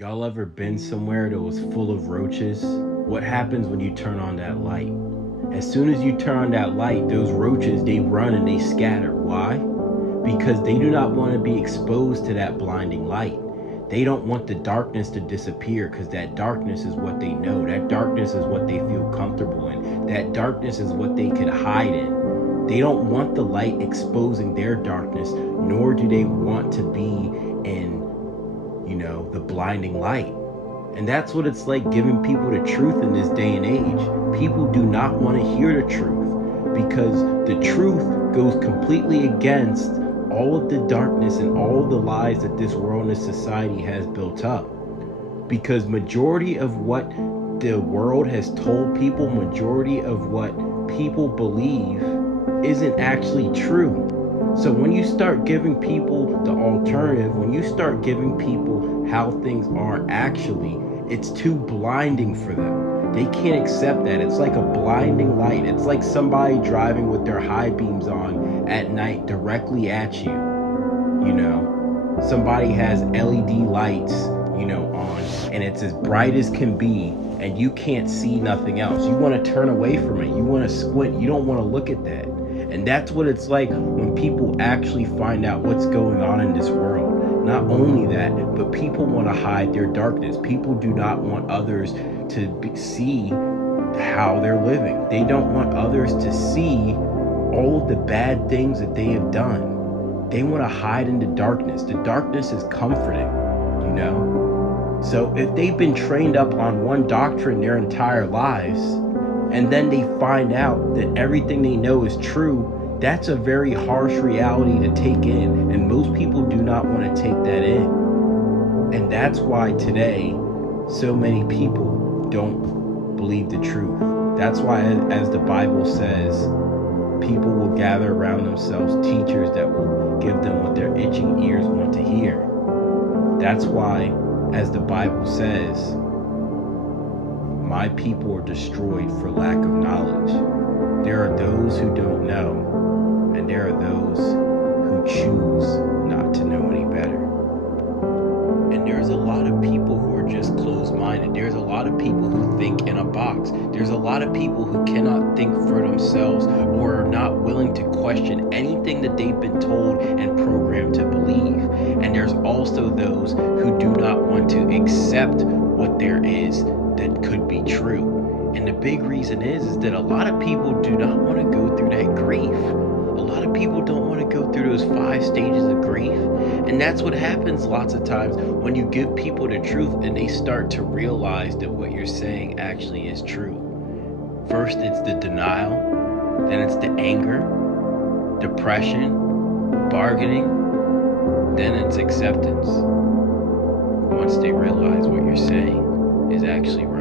Y'all ever been somewhere that was full of roaches? What happens when you turn on that light? As soon as you turn on that light, those roaches, they run and they scatter. Why? Because they do not want to be exposed to that blinding light. They don't want the darkness to disappear because that darkness is what they know. That darkness is what they feel comfortable in. That darkness is what they could hide in. They don't want the light exposing their darkness, nor do they want to be in the blinding light. And that's what it's like giving people the truth in this day and age. People do not want to hear the truth because the truth goes completely against all of the darkness and all of the lies that this world and this society has built up. Because majority of what the world has told people, majority of what people believe isn't actually true. So when you start giving people the alternative, when you start giving people how things are actually, it's too blinding for them. They can't accept that. It's like a blinding light. It's like somebody driving with their high beams on at night directly at you. Somebody has LED lights, on, and it's as bright as can be, and you can't see nothing else. You want to turn away from it. You want to squint. You don't want to look at that. And that's what it's like when people actually find out what's going on in this world. Not only that, but people want to hide their darkness. People do not want others to see how they're living. They don't want others to see all of the bad things that they have done. They want to hide in the darkness. The darkness is comforting, So if they've been trained up on one doctrine their entire lives, and then they find out that everything they know is true, that's a very harsh reality to take in, and most people do not want to take that in. And that's why today so many people don't believe the truth. That's why, as the Bible says, people will gather around themselves teachers that will give them what their itching ears want to hear. That's why, as the Bible says, my people are destroyed for lack of knowledge. There are those who don't know, and there are those who choose not to know any better. And there's a lot of people who are just closed-minded. There's a lot of people who think in a box. There's a lot of people who cannot think for themselves or are not willing to question anything that they've been told and programmed to believe. And there's also those who do not want to accept what there is that could be true. And the big reason is that a lot of people do not want to go through that grief. A lot of people don't want to go through those 5 stages of grief. And that's what happens lots of times when you give people the truth and they start to realize that what you're saying actually is true. First, it's the denial, then it's the anger, depression, bargaining, then it's acceptance. Once they realize what you're saying is actually right.